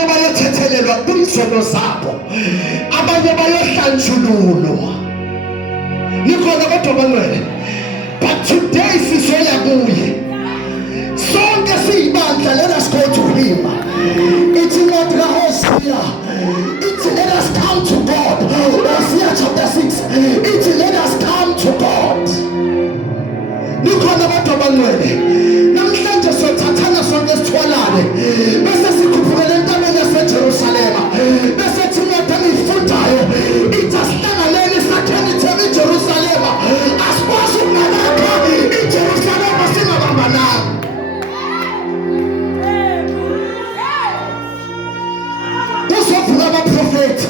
abanye bayothethelelwa kwizono zabo, abanye bayohlanjululwa. Nikhona kodwa bangcwele, but today sizoya kuye. Sonke siyibandla, let us go to him. It's not the Hosea. It's let us come to God. Hosea chapter 6. It's let us come to God. Nikhona kodwa bangcwele, namhlanje sothathana sonke sithwalane bese sikhuphukele entabeni yaseJerusalema bese thina nifundayo ithasihlangane sakheni thebe eJerusalema asikwazi ukunakha iJerusalema singabambananga. Kuzovuka abaprofeti,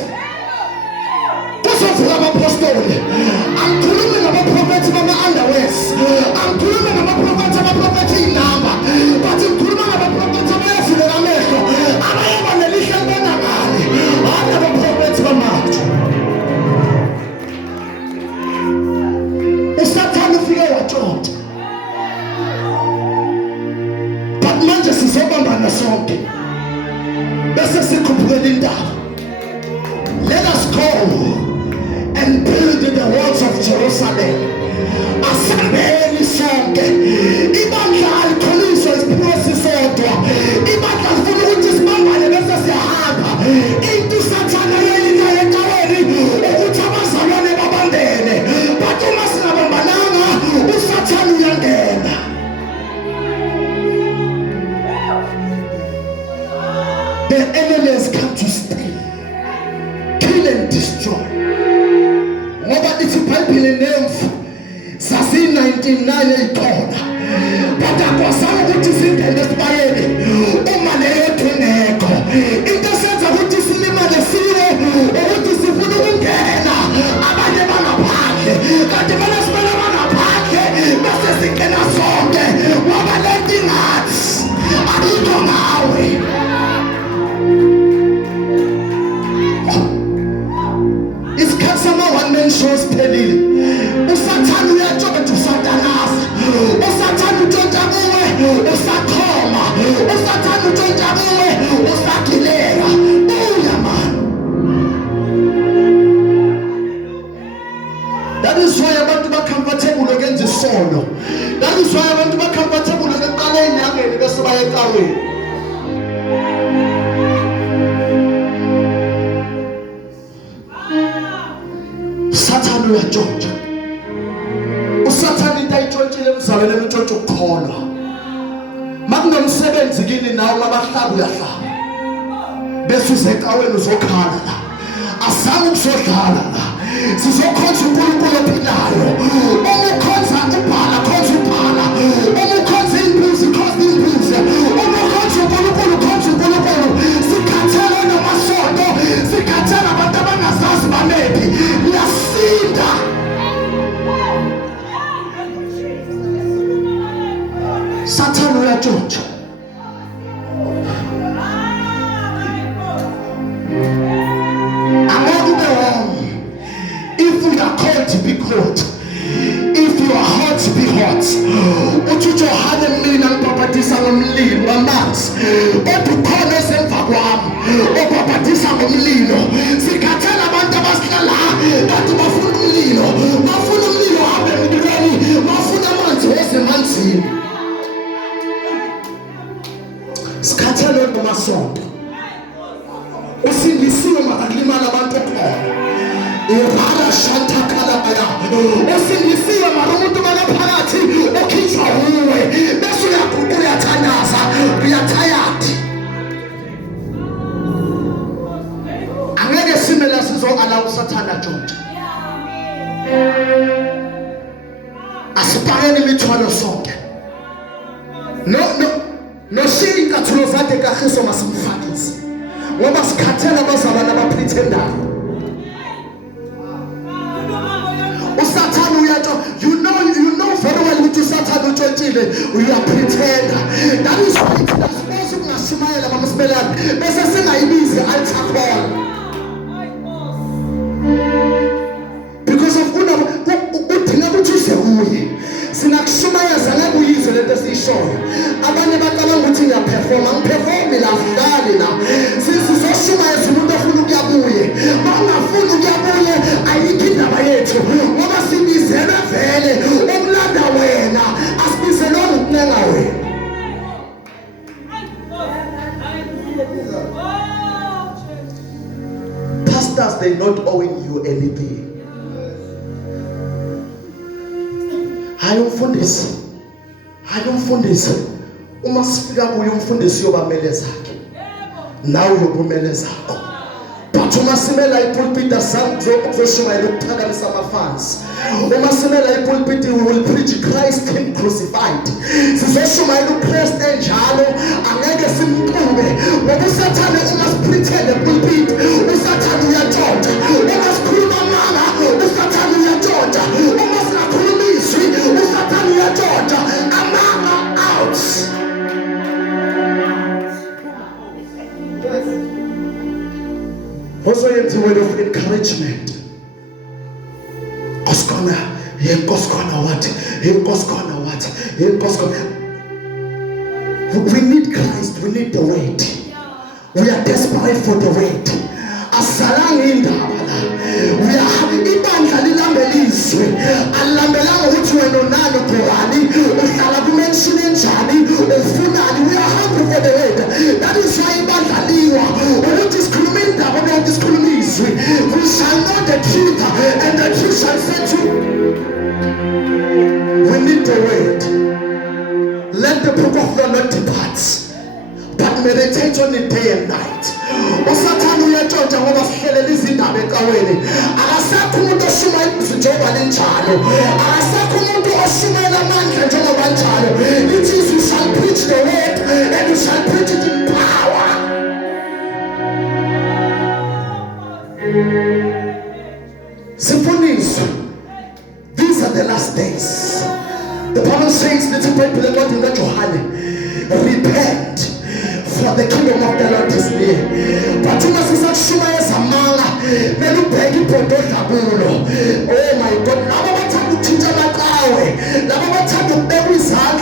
kuzovuka abapostoli. Angikhulumi ngabaprofeti bama-underwears, angikhulumi ngabaprofeti inamba, but ngikhuluma ngabaprofeti abayavulela amehlo, abayeba nelihle libonakale, hayi abaprofeti bamanje. Usathane ufike watshontsha, but manje sizobambana sonke bese sikhuphukela indaba. Let us go and build the walls of Jerusalem. Asambeni sonke. Ibandla alikholiswa isiphosi sodwa. Ibandla lifuna ukuthi sibambane bese siyahamba. Into usathane yelina endaweni ukuthi abazalwane babambene. But uma singabambananga usathane uyangena. The enemy has come to steal, kill and destroy. Ngoba ithi iBhayibheli nemfu sasi 99 eyikhona, but akwazanga ukuthi singene esibayeni uma leyo thuneko. Into esenza ukuthi silimale siwe ukuthi sifuna ukungena abanye bangaphandle, kanti bona sibona bangaphandle bese singena sonke ngoba lento ingathi ayikho ngawe. Shows pelile usathana uyatshoka usatanaza, usathana utshontsha kuwe usakhoma, usathana utshontsha kuwe usagileka. Buya man. That is why abantu ba-comfortable ukwenza isono. That is why abantu ba-comfortable ukuqala enyangeni bese baya ecaweni. Usathane uyatshontsha. Usathane into ayitshontshile emzalweni entshontsha ukukholwa. Makunomsebenzi kini nawe mabahlaba uyahlaba. Bese uzecaweni uzokhala la. Azange ukuzodlala la. Sizokhonza uNkulunkulu ophilayo. Uma ukhonza ubhala, khonza ubhala. Uma ukhonza imbuzi, khonza imbuzi. Uma ukhonza uNkulunkulu, khonza uNkulunkulu. Sikhathele namasonto, sikhathele abantu abangazazi bamephi. Yasinda. Sathane uyatshontsha. If we are called to be cold, if your heart be hot, utsho hale mina ngibhabhadisa ngomlilo wamanzi, kodwa ukhona esemva kwami obhabhadisa ngomlilo. Sikhathela abantu abasihlala kanti bafuna umlilo, bafuna umlilo habe emlilweni, bafuna amanzi wesemanzini. Sikhathele ngamasonto usindisiwe makalimala abantu khona. Irara shantakala aya. Usindisiwe marumuntu bakaphakathi okhishwa uwe. Bese uyathandaza, uyathayati. Angeke simela sizoala usathana tshontsha. Asipakeni imithwalo sonke. No shinga thulozade kaGesu masimfakise. Ngoba sikhathela abazalwane abaprethendayo. Usathane uyatshontsha. You know very well ukuthi usathane utshontshile, uyapretenda. That is why siphosa ukungashumayela mamusibelani bese singayibizi altar call. Because of udinga ukuthi uze uye. Sinakushumayeza ngakuyizwe lento esiyishoyo. Abanye bacabanga ukuthi ngiyaperforma, ngiperformi la, ngidlali la. pastors, they're not owing you anything. Ayumfundisi uma sifika kuye umfundisi yobamele zakhe nawe uyobumele zakho. But uma simela ipulpit azozoshumayela ukuphakamisa amafans. Uma simela ipulpit we will preach Christ him crucified. Sizoshumayela uChrist enjalo angeke simqube. Ngoba uSathane uma sipretend epulpit uSathane uyatshontsha. Uma sikhuluma mama uSathane uyatshontsha. Uma singakhuluma izwi uSathane uyatshontsha. Amanga out. Also, a word of encouragement. We need Christ, we need the word. We are desperate for the word. We are ibandla lilambelizwe alambelanga ukuthi wena onani ubani uhlala kumention enjani ufunani. We are hungry for the word. That is why ibandla liwa ukuthi sikhuluma indaba ukuthi sikhuluma izwi. We shall know the truth and the truth shall set you. We need the word. Let the book of the Lord depart, but meditate on it day and night. uSathane uyatshontsha ngoba sihlelela izindaba ecaweni. Akasekho umuntu oshumayela njengoba linjalo. Akasekho umuntu oshumayela amandla njengoba njalo. It is you shall preach the word and you shall preach it in power. Symphonies. These are the last days. The Bible says, little people are not in that Johane. Repent, for the kingdom of the Lord is near. But you must not show us a mala. Then you beg you for death. Oh my God. Never want to teach a way. Never want to beg his hand.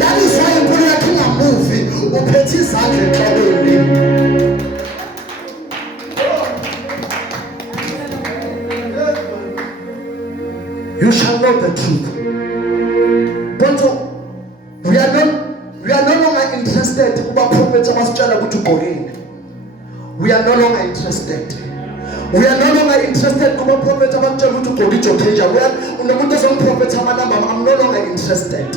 That is why you're making a movie. Who pets his hand and trouble him. You shall know the truth. But we are no longer interested. We are no longer interested. We are no longer interested. I'm no longer interested.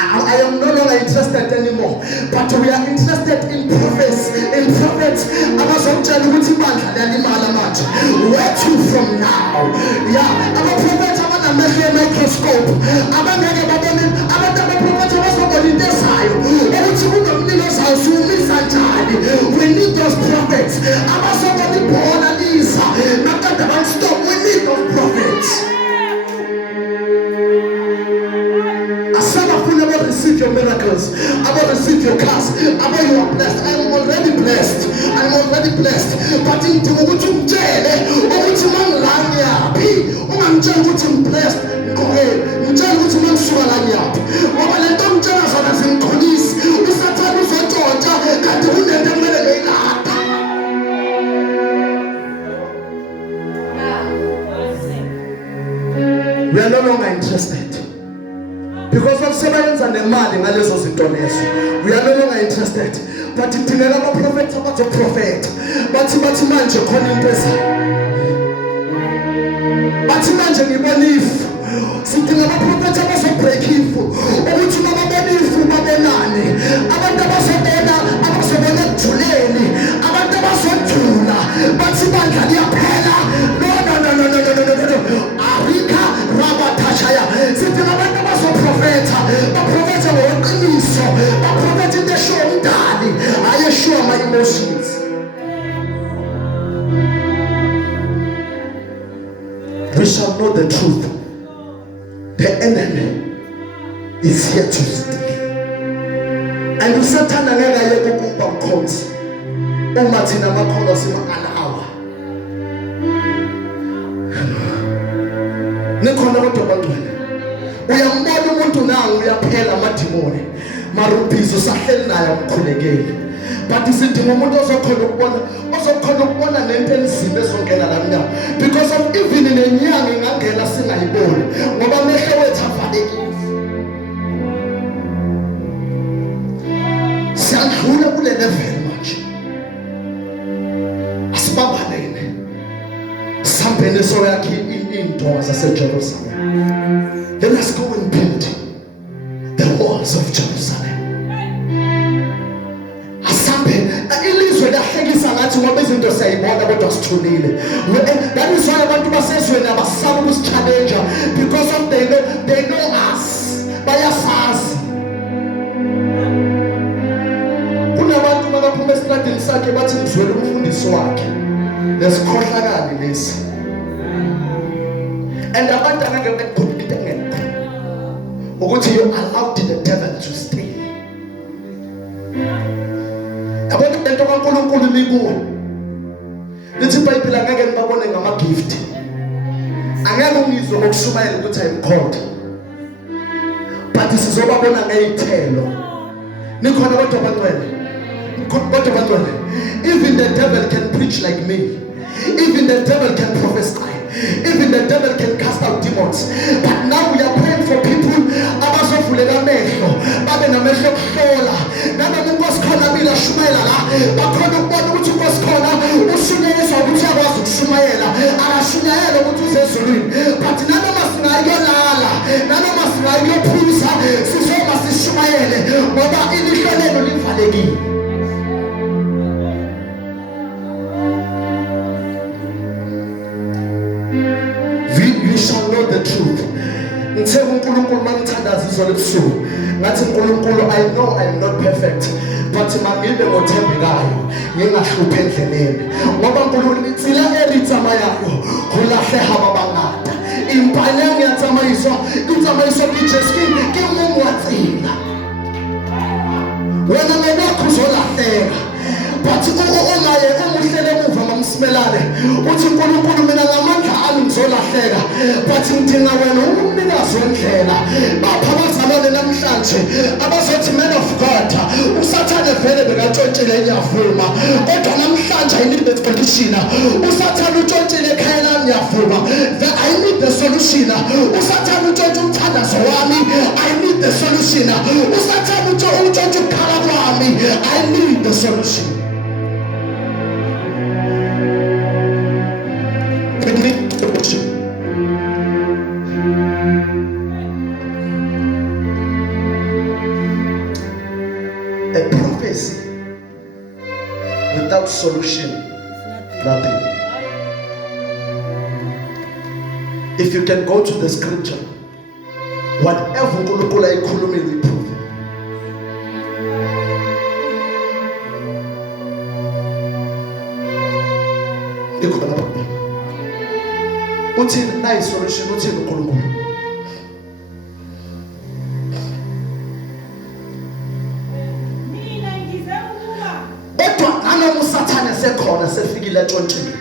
I am no longer interested anymore. But we are interested in prophets. In prophets. Where to from now? Yeah. I'm a prophet. I'm a microscope. I'm a we need those prophets. I'm somebody born and Lisa. Not that about stop. We need those prophets. As some of you never receive your miracles, I will receive your cars. I know you are blessed. I am already blessed. I am already blessed. But in the blessed. Go ahead. We are no longer interested. Because of Severance and the man in Alesos Indonesia. We are no longer interested. But it didn't have a prophet about a prophet. But Manje calling Pesa. But Manje believe. Sitting about prophet about a breaking for. Or which Mama believe for Mabanani. About the Basabena, about Sabana Tuleni, about the Basatula. But Simanga Pella. No. Arika Rabatashaya. Sitting about the prophet. A prophet of Okiniso. A prophet in the show, Daddy. I assure my emotions. We shall know the truth. The enemy is here to steal. And we Satan and Yekuba comes. Umatina Makonosima an hour. We are more to now, we are Pella Matimone. Marupizo Sahel Naya Kunegate. But this is the moment also called one and intensive because of even in a young and Angela Sinai. Sanhula will never very much. As Baba Lane. ingeniso yakhe into zaseJerusalem. Let us go and build the walls of Jerusalem. Ilizwe lahlekisa ngathi ngoba izinto siyayibona kodwa sithulile. That is why abantu basezweni abasaba ukusichallenge because of they know us. Bayasazi. Kunabantu bakaphuma esitradini sakhe bathi ngizwele umfundisi wakhe. Lesikhohlakali lesi. And abantu angeke bekhulupite ngento. Ukuthi you allowed the devil to stay. Abantu lento kaNkulunkulu likuwo. Lithi iBhayibheli angeke nibabone ngama gift. Angeke ungizwe ngokushumayela ukuthi I'm called. But sizobabona ngezithelo. Nikhona kodwa bantwana. Kodwa bantwana. Even the devil can preach like me. Even the devil can prophesy. Even the devil can cast out demons. But now we are praying for people abazovulela amehlo, babe namehlo okuhlola. Nana uNkosi khona mina shumayela la, bakhona ukubona ukuthi uNkosi khona ushunyayezwa ukuthi akwazi ukushumayela, akashunyayela ukuthi usezulwini. But nanoma singayolala, nanoma singayophuza, sizoma sishumayele ngoba ilihlo lelo livalekile. We shall know the truth. Ngithe uNkulunkulu mangithandazizwa lebusuku ngathi uNkulunkulu, I know I'm not perfect, but mangibe ngothembekayo ngingahluphe endleleni ngoba uNkulunkulu itsila elitsamayayo ulahle haba bangada impane ngiyatsamayiswa kiJesu kimungu watsila wena ngokho uzolahleka. But ongaye umuhlele emuva mamsimelane uthi uNkulunkulu mina ngamandla ami ngizolahleka, but ngidinga wena umnikazi wendlela. Bapha abazalwane namhlanje abazothi man of God usathane vele bekatshontshele ngiyavuma, kodwa namhlanje I need the solution. Usathane utshontshele ekhaya lami ngiyavuma, I need the solution. Usathane utshontshe umthandazo wami, I need the solution. Usathane utshontshe ukukhala kwami, I need the solution. A prophecy without solution, nothing. If you can go to the scripture, whatever uNkulunkulu ayikhulumile uyiprove. Uthini nayi solution, uthini uNkulunkulu? Kodwa nanoma usathane sekhona sefikile entshontsheni.